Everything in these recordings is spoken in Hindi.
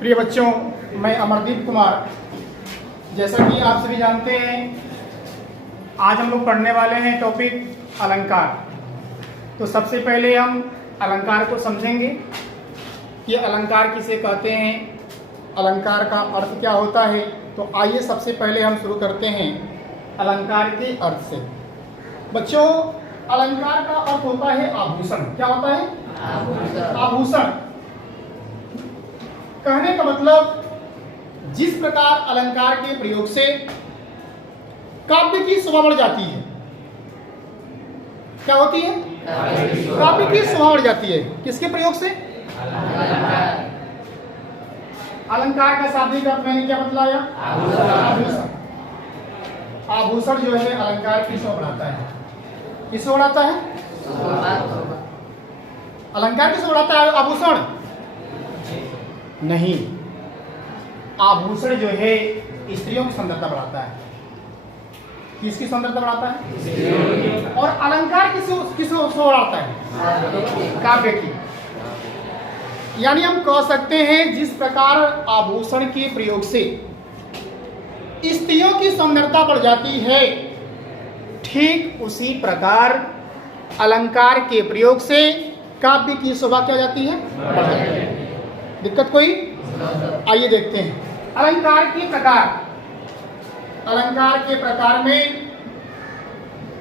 प्रिय बच्चों, मैं अमरदीप कुमार। जैसा कि आप सभी जानते हैं, आज हम लोग पढ़ने वाले हैं टॉपिक अलंकार। तो सबसे पहले हम अलंकार को समझेंगे कि अलंकार किसे कहते हैं, अलंकार का अर्थ क्या होता है। तो आइए सबसे पहले हम शुरू करते हैं अलंकार के अर्थ से। बच्चों, अलंकार का अर्थ होता है आभूषण। क्या होता है? आभूषण। कहने का मतलब, जिस प्रकार अलंकार के प्रयोग से काव्य की शोभा बढ़ जाती है। क्या होती है? काव्य की शोभा बढ़ जाती है। किसके प्रयोग से? अलंकार का शाब्दिक अर्थ मैंने क्या बतलाया? आभूषण। आभूषण जो है अलंकार की शोभा बढ़ाता है। किस बढ़ाता है? अलंकार की शोभा बढ़ाता है आभूषण? नहीं, आभूषण जो है स्त्रियों की सुंदरता बढ़ाता है। किसकी सुंदरता बढ़ाता है? और अलंकार किस बढ़ाता है? काव्य की। यानी हम कह सकते हैं, जिस प्रकार आभूषण के प्रयोग से स्त्रियों की सुंदरता बढ़ जाती है, ठीक उसी प्रकार अलंकार के प्रयोग से काव्य की शोभा क्या जाती है? बढ़ जाती है। दिक्कत कोई? आइए देखते हैं अलंकार के प्रकार। अलंकार के प्रकार में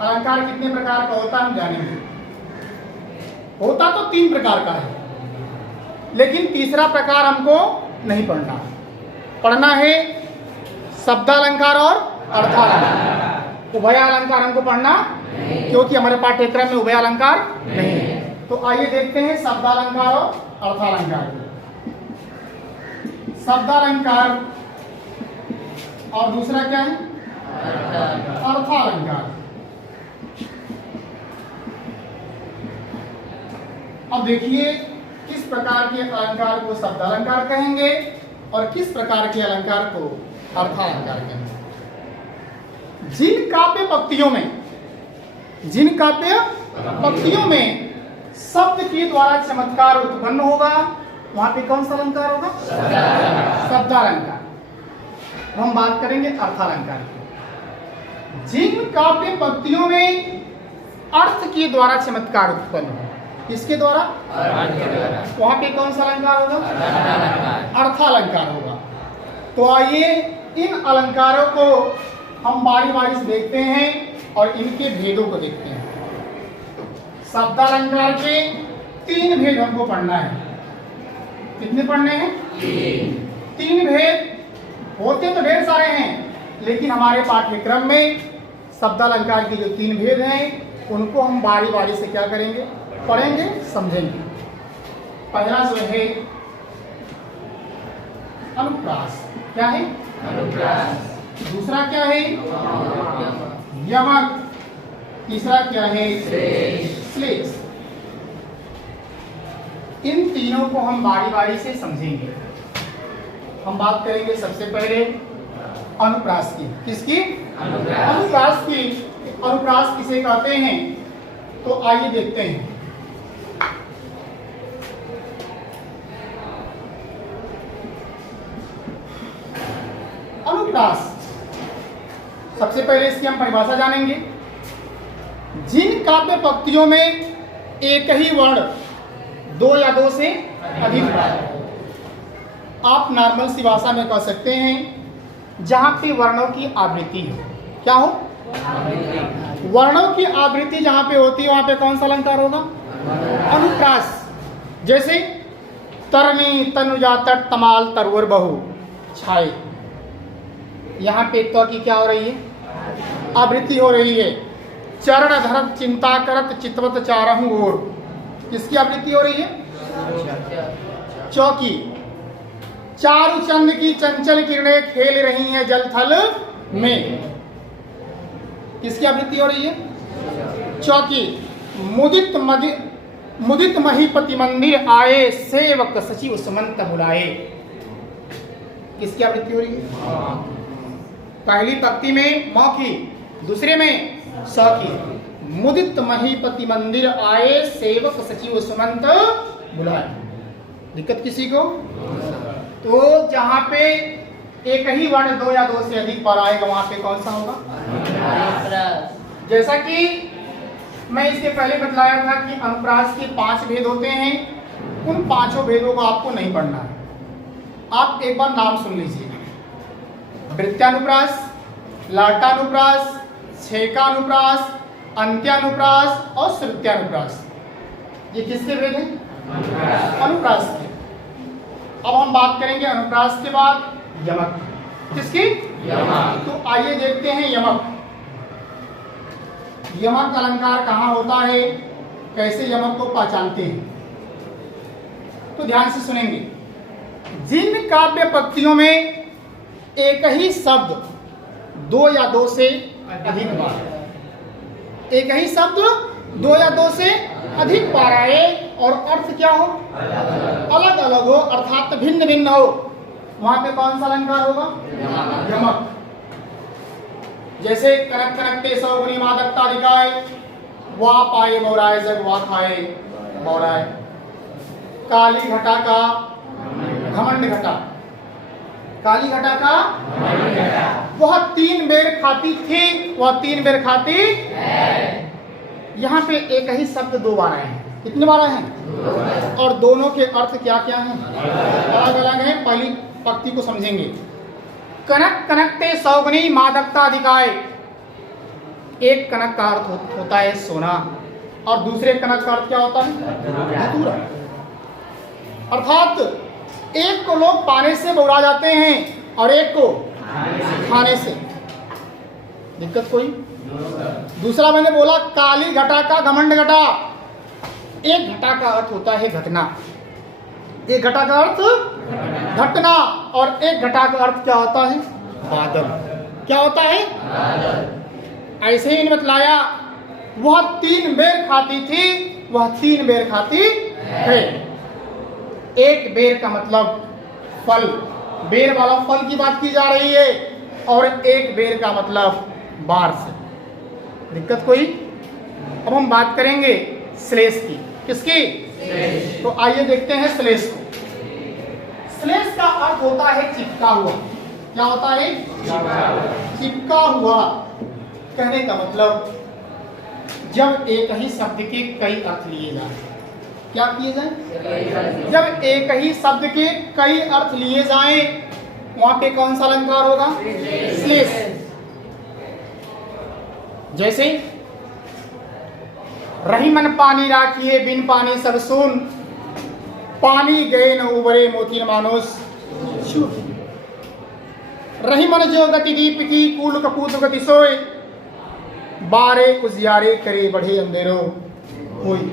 अलंकार कितने प्रकार का होता है हम जानेंगे। होता तो 3 प्रकार का है, लेकिन तीसरा प्रकार हमको नहीं पढ़ना। पढ़ना है शब्दालंकार और अर्थालंकार। उभय अलंकार हमको पढ़ना, क्योंकि हमारे पाठ्यक्रम में उभय अलंकार नहीं है। तो आइए देखते हैं शब्दालंकार और अर्थालंकार। शब्दालंकार और दूसरा क्या है? अर्थालंकार। अब देखिए, किस प्रकार के अलंकार को शब्दालंकार कहेंगे और किस प्रकार के अलंकार को अर्थालंकार कहेंगे। जिन काव्य पंक्तियों में शब्द के द्वारा चमत्कार उत्पन्न होगा, वहां पे कौन सा अलंकार होगा? शब्दालंकार। हम बात करेंगे अर्थालंकार की। जिन काव्य पंक्तियों में अर्थ के द्वारा चमत्कार उत्पन्न हो, किसके द्वारा? वहां पे कौन सा अलंकार होगा? अर्थालंकार होगा। तो आइए इन अलंकारों को हम बारी बारी से देखते हैं और इनके भेदों को देखते हैं। शब्दालंकार के 3 भेद हमको पढ़ना है। कितने पढ़ने हैं? 3 भेद। होते तो ढेर सारे हैं, लेकिन हमारे पाठ्यक्रम में शब्दालंकार के जो 3 भेद हैं, उनको हम बारी बारी से क्या करेंगे? पढ़ेंगे, समझेंगे। पहला जो है अनुप्रास। क्या है? अनुप्रास। दूसरा क्या है? यमक। तीसरा क्या है? श्लेष। इन तीनों को हम बारी बारी से समझेंगे। हम बात करेंगे सबसे पहले अनुप्रास की। किसकी? अनुप्रास की। अनुप्रास किसे कहते हैं? तो आइए देखते हैं। अनुप्रास, सबसे पहले इसकी हम परिभाषा जानेंगे। जिन काव्य पंक्तियों में एक ही वर्ण 2 या 2 से अधिक बार, आप नॉर्मल सी भाषा में कह सकते हैं, जहां पे वर्णों की आवृत्ति है। क्या हो? वर्णों की आवृत्ति जहां पे होती है, वहां पे कौन सा अलंकार होगा? अनुप्रास। जैसे तरनी तनुजा तट तमाल तरवर बहु छाए, यहां पे तो की क्या हो रही है? आवृत्ति हो रही है। चरण धरत चिंता करत चितवत चारहु ओर, किसकी आवृत्ति हो रही है? चौकी। चारु चंद की चंचल किरणें खेल रही हैं जल थल में, किसकी आवृत्ति हो रही है? चौकी। मुदित महीपति मंदिर आए, सेवक सचिव सुमंत बुलाए, किसकी आवृत्ति हो रही है? पहली पंक्ति में म की, दूसरे में स की। मुदित महीपति मंदिर आए, सेवक सचिव सुमंत बुलाए। दिक्कत किसी को? तो जहां पे एक ही वर्ण 2 या 2 से अधिक पर आएगा वहां पे कौन सा होगा? जैसा कि मैं इसके पहले बतलाया था कि अनुप्रास के 5 भेद होते हैं, उन 5 भेदों को आपको नहीं पढ़ना है। आप एक बार नाम सुन लीजिए। वृत्तानुप्रास, लाटानुप्रास, छेकानुप्रास, अंत्यानुप्रास और श्रुत्यानुप्रास। ये किसके भेद हैं? अनुप्रास के। अब हम बात करेंगे अनुप्रास के बाद यमक। किसकी? यमक। तो आइए देखते हैं यमक। यमक अलंकार कहाँ होता है, कैसे यमक को पहचानते हैं? तो ध्यान से सुनेंगे। जिन काव्य पंक्तियों में एक ही शब्द 2 या 2 से अधिक बार, एक ही शब्द 2 या 2 से अधिक बार आए और अर्थ क्या हो? अलग अलग हो, अर्थात भिन्न भिन्न हो, वहां पे कौन सा अलंकार होगा? यमक। जैसे कनक कनकते सौगुनी मादकता दिखाए, वाह पाए बौराए जग वाह खाए बौराए। काली घटा का घमंड घटा, काली घटा का वह 3 बेर खाती थी, वह 3 बेर खाती है। यहाँ पे एक ही शब्द 2 बार आए हैं। कितने बार आए हैं? और दोनों के अर्थ क्या क्या हैं? अलग अलग हैं। पहली पंक्ति को समझेंगे। कनक कनकते सौगुनी मादकता अधिकाय। एक कनक का अर्थ होता है सोना और दूसरे कनक का अर्थ क्या होता है? धतूरा। अर्थात एक को लोग पाने से बौरा जाते हैं और एक को खाने से। दिक्कत कोई? दूसरा मैंने बोला काली घटा का घमंड घटा। एक घटा का अर्थ होता है घटना, एक घटा का अर्थ घटना, और एक घटा का अर्थ क्या होता है? बादल। क्या होता है? बादल। ऐसे ही बतलाया, वह 3 बेर खाती थी, वह 3 बेर खाती है। एक बेर का मतलब फल, बेर वाला फल की बात की जा रही है, और एक बेर का मतलब बार से। दिक्कत कोई? अब हम बात करेंगे श्लेष की। किसकी? तो आइए देखते हैं श्लेष को। श्लेष का अर्थ होता है चिपका हुआ। क्या होता है? चिपका हुआ। कहने का मतलब जब एक ही शब्द के कई अर्थ लिए जाए। क्या किए जाए? जब एक ही शब्द के कई अर्थ लिए जाएं, वहां पे कौन सा अलंकार होगा? श्लेष। जैसे रही मन पानी राखिए, बिन पानी सब सून, पानी गए न उबरे मोती न मानुष छूट। रही मन जो गति दीप की, कूल कपूत गति सोए, बारे उजियारे करे बढ़े अंधेरो होई।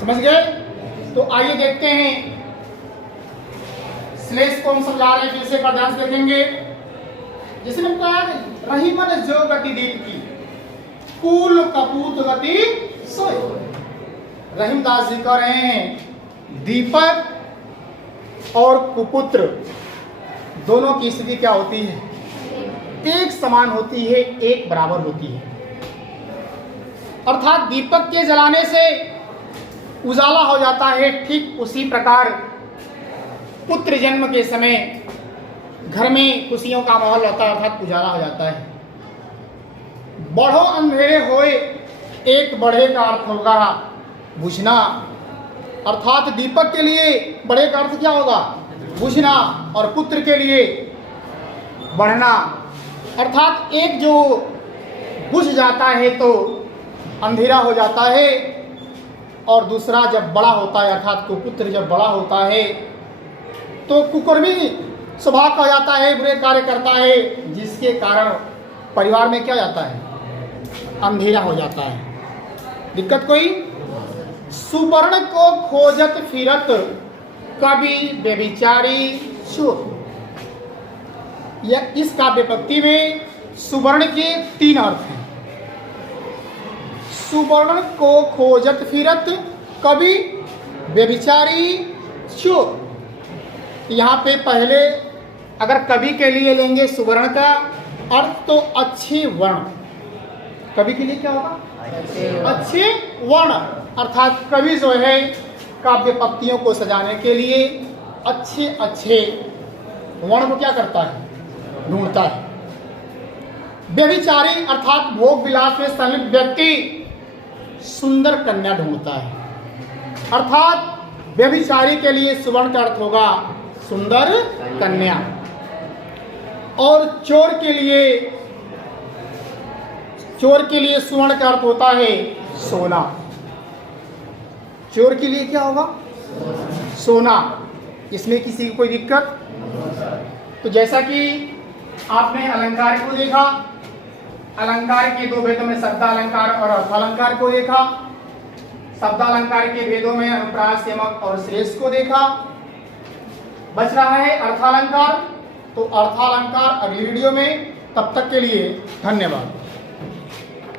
समझ गए? तो आइए देखते हैं श्लेष को हम समझा रहे हैं, फिर से पर ध्यान से देखेंगे। जैसे मैंने कहा, रही मन जो गति दीप की, कूल कपूत गति सोए। रहीमदास जी कह रहे हैं दीपक और कुपुत्र दोनों की स्थिति क्या होती है? एक समान होती है, एक बराबर होती है। अर्थात दीपक के जलाने से उजाला हो जाता है, ठीक उसी प्रकार पुत्र जन्म के समय घर में खुशियों का माहौल होता है, अर्थात उजाला हो जाता है। बढ़ो अंधेरे होए, एक बढ़े का अर्थ होगा बुझना। अर्थात दीपक के लिए बढ़े का अर्थ क्या होगा? बुझना, और पुत्र के लिए बढ़ना। अर्थात एक जो बुझ जाता है तो अंधेरा हो जाता है, और दूसरा जब बड़ा होता है, अर्थात कुपुत्र जब बड़ा होता है तो कुकर्मी स्वभाव का जाता है, बुरे कार्य करता है, जिसके कारण परिवार में क्या जाता है? अंधेरा हो जाता है। दिक्कत कोई? सुवर्ण को खोजत फिरत कवि व्यभिचारी चोर। यह इस काव्य पंक्ति में सुवर्ण के 3 अर्थ हैं। सुवर्ण को खोजत फिरत कवि व्यभिचारी चोर। यहाँ पे पहले अगर कवि के लिए लेंगे सुवर्ण का अर्थ तो अच्छे वर्ण। कवि के लिए क्या होगा? अच्छे वर्ण। अर्थात कवि जो है काव्य पंक्तियों को सजाने के लिए अच्छे अच्छे वर्ण को क्या करता है, ढूंढता है। व्यभिचारी अर्थात भोग विलास में संलिप्त व्यक्ति सुंदर कन्या ढूंढता है, अर्थात व्यभिचारी के लिए सुवर्ण का अर्थ होगा सुंदर कन्या, और चोर के लिए सुवर्ण का अर्थ होता है सोना। चोर के लिए क्या होगा, सोना। इसमें किसी को कोई दिक्कत? तो जैसा कि आपने अलंकार को देखा, अलंकार के दो भेदों में शब्दालंकार और अर्थालंकार को देखा, शब्दालंकार के भेदों में अनुप्रास, यमक और श्रेष्ठ को देखा। बच रहा है अर्थालंकार। तो अर्थालंकार अगली वीडियो में। तब तक के लिए धन्यवाद।